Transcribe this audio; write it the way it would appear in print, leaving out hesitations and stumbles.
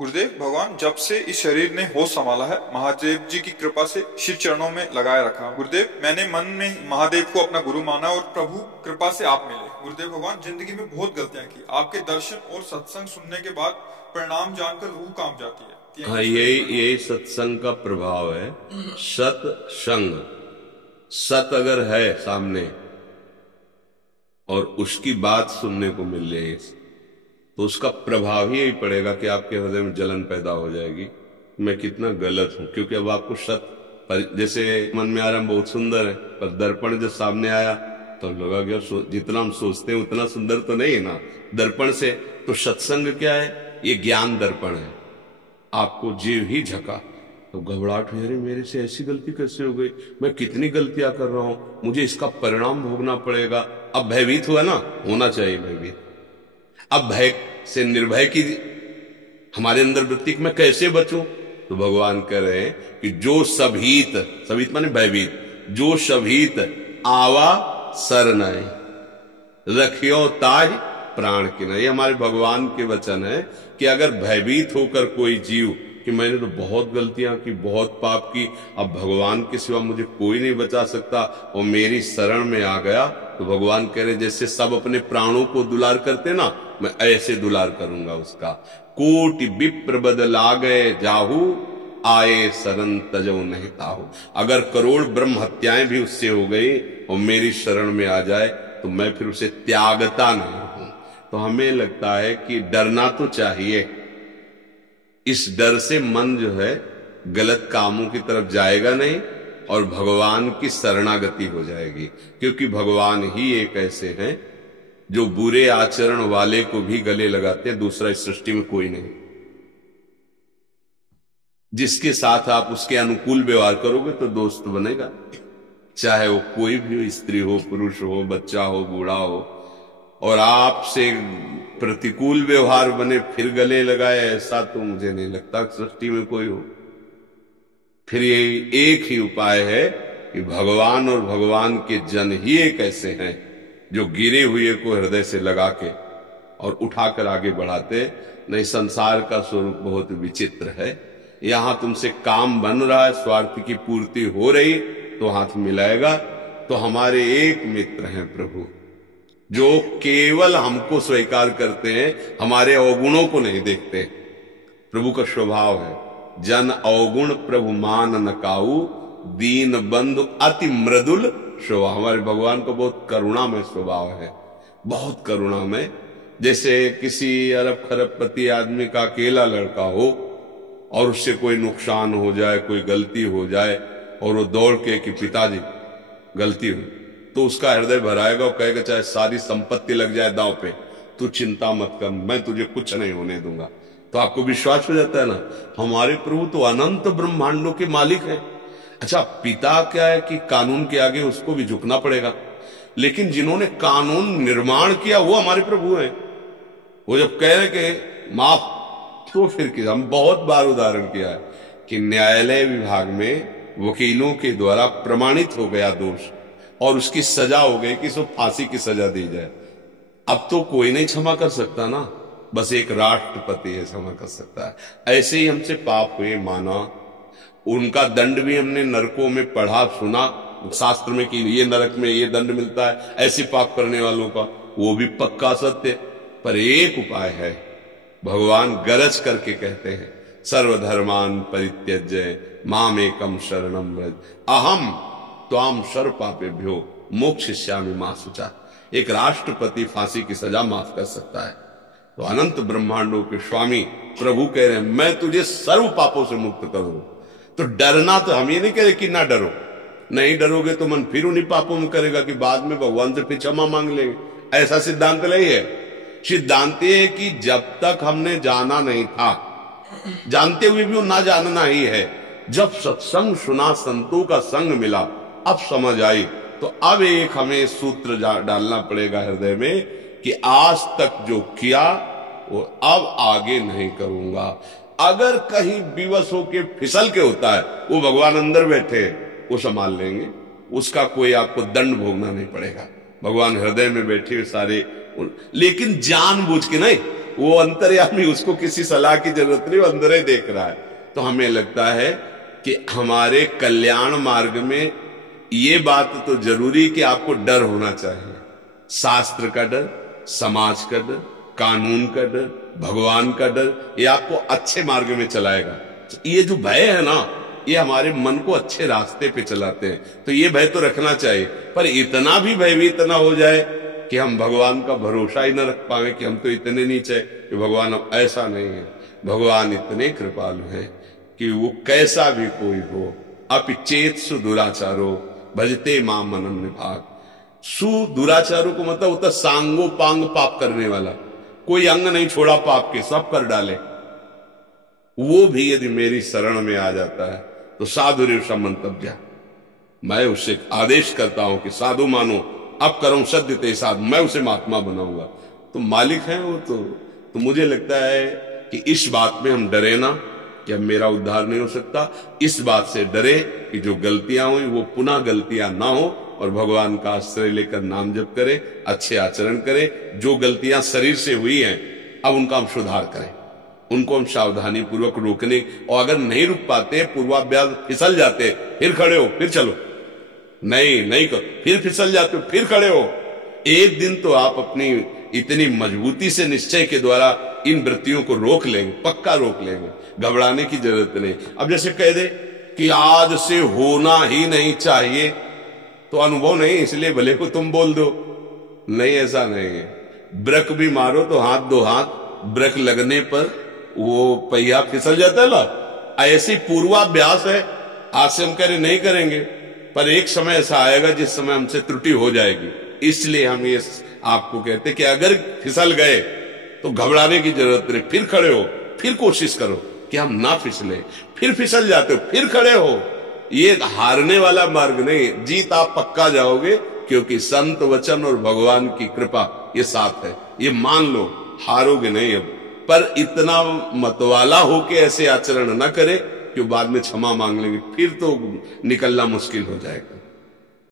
गुरुदेव भगवान, जब से इस शरीर ने होश संभाला है, महादेव जी की कृपा से शिव चरणों में लगाए रखा। गुरुदेव, मैंने मन में महादेव को अपना गुरु माना और प्रभु कृपा से आप मिले। गुरुदेव भगवान, जिंदगी में बहुत गलतियां की, आपके दर्शन और सत्संग सुनने के बाद परिणाम जानकर रूह कांप जाती है। हाँ, यही सत्संग का प्रभाव है। सत्संग, सत अगर है सामने और उसकी बात सुनने को मिल जाए तो उसका प्रभाव ही यही पड़ेगा कि आपके हृदय में जलन पैदा हो जाएगी, मैं कितना गलत हूं। क्योंकि अब आपको जैसे मन में आ रहा है बहुत सुंदर है, पर दर्पण जब सामने आया तो लगा कि जितना हम सोचते हैं उतना सुंदर तो नहीं है ना दर्पण से। तो सत्संग क्या है? ये ज्ञान दर्पण है। आपको जीव ही झका तो घबराहट हुई, अरे मेरे से ऐसी गलती कैसे हो गई, मैं कितनी गलतियां कर रहा हूं, मुझे इसका परिणाम भोगना पड़ेगा। अब भयभीत हुआ ना, होना चाहिए भयभीत। अब भय से निर्भय की हमारे अंदर वृत्ति मैं कैसे बचूं? तो भगवान कह रहे हैं कि जो सभीत, सभीत माने भयभीत, जो सभीत आवा सरनाई रखियो ताहि प्राण की नहीं। हमारे भगवान के वचन है कि अगर भयभीत होकर कोई जीव कि मैंने तो बहुत गलतियां की, बहुत पाप की, अब भगवान के सिवा मुझे कोई नहीं बचा सकता और मेरी शरण में आ गया, तो भगवान कह रहे जैसे सब अपने प्राणों को दुलार करते ना, मैं ऐसे दुलार करूंगा उसका। कोटि विप्र बदला गए जाहू आए शरण तजो नहीं ताहू। अगर करोड़ ब्रह्म हत्याएं भी उससे हो गई और मेरी शरण में आ जाए तो मैं फिर उसे त्यागता नहीं हूं। तो हमें लगता है कि डरना तो चाहिए, इस डर से मन जो है गलत कामों की तरफ जाएगा नहीं और भगवान की शरणागति हो जाएगी। क्योंकि भगवान ही एक ऐसे हैं जो बुरे आचरण वाले को भी गले लगाते हैं, दूसरा इस सृष्टि में कोई नहीं। जिसके साथ आप उसके अनुकूल व्यवहार करोगे तो दोस्त बनेगा, चाहे वो कोई भी हो, स्त्री हो, पुरुष हो, बच्चा हो, बूढ़ा हो। और आपसे प्रतिकूल व्यवहार बने फिर गले लगाए, ऐसा तो मुझे नहीं लगता सृष्टि में कोई हो। फिर ये एक ही उपाय है कि भगवान और भगवान के जन ही एक ऐसे हैं जो गिरे हुए को हृदय से लगा के और उठाकर आगे बढ़ाते। नहीं, संसार का स्वरूप बहुत विचित्र है। यहां तुमसे काम बन रहा है, स्वार्थ की पूर्ति हो रही तो हाथ मिलाएगा। तो हमारे एक मित्र हैं प्रभु, जो केवल हमको स्वीकार करते हैं, हमारे अवगुणों को नहीं देखते। प्रभु का स्वभाव है जन अवगुण प्रभु मान न काऊ, दीन बंधु अति मृदुल स्वभाव। हमारे भगवान को बहुत करुणामय स्वभाव है, बहुत करुणामय। जैसे किसी अरब खरबपति आदमी का अकेला लड़का हो और उससे कोई नुकसान हो जाए, कोई गलती हो जाए और वो दौड़ के कि पिताजी गलती हुई, तो उसका हृदय भराएगा और कहेगा चाहे सारी संपत्ति लग जाए दांव पे, तू चिंता मत कर, मैं तुझे कुछ नहीं होने दूंगा। तो आपको विश्वास हो जाता है ना, हमारे प्रभु तो अनंत ब्रह्मांडों के मालिक हैं। अच्छा, पिता क्या है कि कानून के आगे उसको भी झुकना पड़ेगा, लेकिन जिन्होंने कानून निर्माण किया वो हमारे प्रभु हैं। वो जब कह रहे कि माफ, तो फिर किया। हम बहुत बार उदाहरण किया है कि न्यायालय विभाग में वकीलों के द्वारा प्रमाणित हो गया दोष और उसकी सजा हो गई कि इसको फांसी की सजा दी जाए। अब तो कोई नहीं क्षमा कर सकता ना, बस एक राष्ट्रपति है क्षमा कर सकता है। ऐसे ही हमसे पाप हुए, माना, उनका दंड भी हमने नरकों में पढ़ा सुना शास्त्र में कि ये नरक में ये दंड मिलता है ऐसे पाप करने वालों का, वो भी पक्का सत्य। पर एक उपाय है, भगवान गरज करके कहते हैं सर्वधर्मान परित्यज्य मामेकम शरणम व्रज अहम त्वाम सर्व पापेभ्यो मोक्षयिष्यामि मा शुचा। एक राष्ट्रपति फांसी की सजा माफ कर सकता है, तो अनंत ब्रह्मांडों के स्वामी प्रभु कह रहे हैं मैं तुझे सर्व पापों से मुक्त करूं। तो डरना, तो हम ये नहीं कह रहे कि ना डरो, नहीं डरोगे तो मन फिर उन्हीं पापों में करेगा कि बाद में भगवान से फिर क्षमा मांग लेंगे। ऐसा सिद्धांत नहीं है। सिद्धांत ये है कि जब तक हमने जाना नहीं था, जानते हुए भी वो ना जानना ही है। जब सत्संग सुना, संतों का संग मिला, अब समझ आई, तो अब एक हमें सूत्र डालना पड़ेगा हृदय में कि आज तक जो किया वो अब आगे नहीं करूंगा। अगर कहीं विवश होके फिसल के होता है, वो भगवान अंदर बैठे वो संभाल लेंगे, उसका कोई आपको दंड भोगना नहीं पड़ेगा। भगवान हृदय में बैठे सारे, लेकिन जानबूझ के नहीं, वो अंतर्यामी, उसको किसी सलाह की जरूरत नहीं, वो अंदर ही देख रहा है। तो हमें लगता है कि हमारे कल्याण मार्ग में ये बात तो जरूरी कि आपको डर होना चाहिए। शास्त्र का डर, समाज का डर, कानून का डर, भगवान का डर, ये आपको अच्छे मार्ग में चलाएगा। ये जो भय है ना, ये हमारे मन को अच्छे रास्ते पे चलाते हैं। तो ये भय तो रखना चाहिए, पर इतना भी भयभीत ना हो जाए कि हम भगवान का भरोसा ही न रख पाए कि हम तो इतने नीचे कि भगवान, ऐसा नहीं है। भगवान इतने कृपालु हैं कि वो कैसा भी कोई हो, अपिचेत सुदुराचारो भजते मां मनम निभाग। सुदुराचारों को मतलब होता सांगो पांग पाप करने वाला, कोई अंग नहीं छोड़ा पाप के, सब कर डाले। वो भी यदि मेरी शरण में आ जाता है तो साधु रेवसा मंतव्य, मैं उससे आदेश करता हूं कि साधु मानो, अब करूं सद्य ते साधु, मैं उसे महात्मा बनाऊंगा। तो मालिक है वो। तो मुझे लगता है कि इस बात में हम डरे ना कि अब मेरा उद्धार नहीं हो सकता। इस बात से डरे कि जो गलतियां हुई वो पुनः गलतियां ना हो, और भगवान का आश्रय लेकर नाम जप करे, अच्छे आचरण करे। जो गलतियां शरीर से हुई हैं अब उनका हम सुधार करें, उनको हम सावधानी पूर्वक रोकने, और अगर नहीं रुक पाते, पूर्वाभ्यास फिसल जाते, फिर खड़े हो, फिर चलो, नहीं करो, फिर फिसल जाते हो, फिर खड़े हो। एक दिन तो आप अपनी इतनी मजबूती से निश्चय के द्वारा इन वृत्तियों को रोक लेंगे, पक्का रोक लेंगे, घबराने की जरूरत नहीं। अब जैसे कह दे कि आज से होना ही नहीं चाहिए, तो अनुभव नहीं, इसलिए भले को तुम बोल दो, नहीं, ऐसा नहीं है। ब्रेक भी मारो तो हाथ दो हाथ, ब्रेक लगने पर वो पहिया फिसल जाता है ना, ऐसी पूर्वाभ्यास है। आज से हम कह रहे नहीं करेंगे, पर एक समय ऐसा आएगा जिस समय हमसे त्रुटि हो जाएगी। इसलिए हम ये आपको कहते कि अगर फिसल गए तो घबराने की जरूरत नहीं, फिर खड़े हो, फिर कोशिश करो कि हम ना फिसले। फिर फिसल जाते हो, फिर खड़े हो। ये हारने वाला मार्ग नहीं, जीत आप पक्का जाओगे, क्योंकि संत वचन और भगवान की कृपा ये साथ है। ये मान लो, हारोगे नहीं अब। पर इतना मतवाला होके ऐसे आचरण न करे कि बाद में क्षमा मांग लेंगे, फिर तो निकलना मुश्किल हो जाएगा।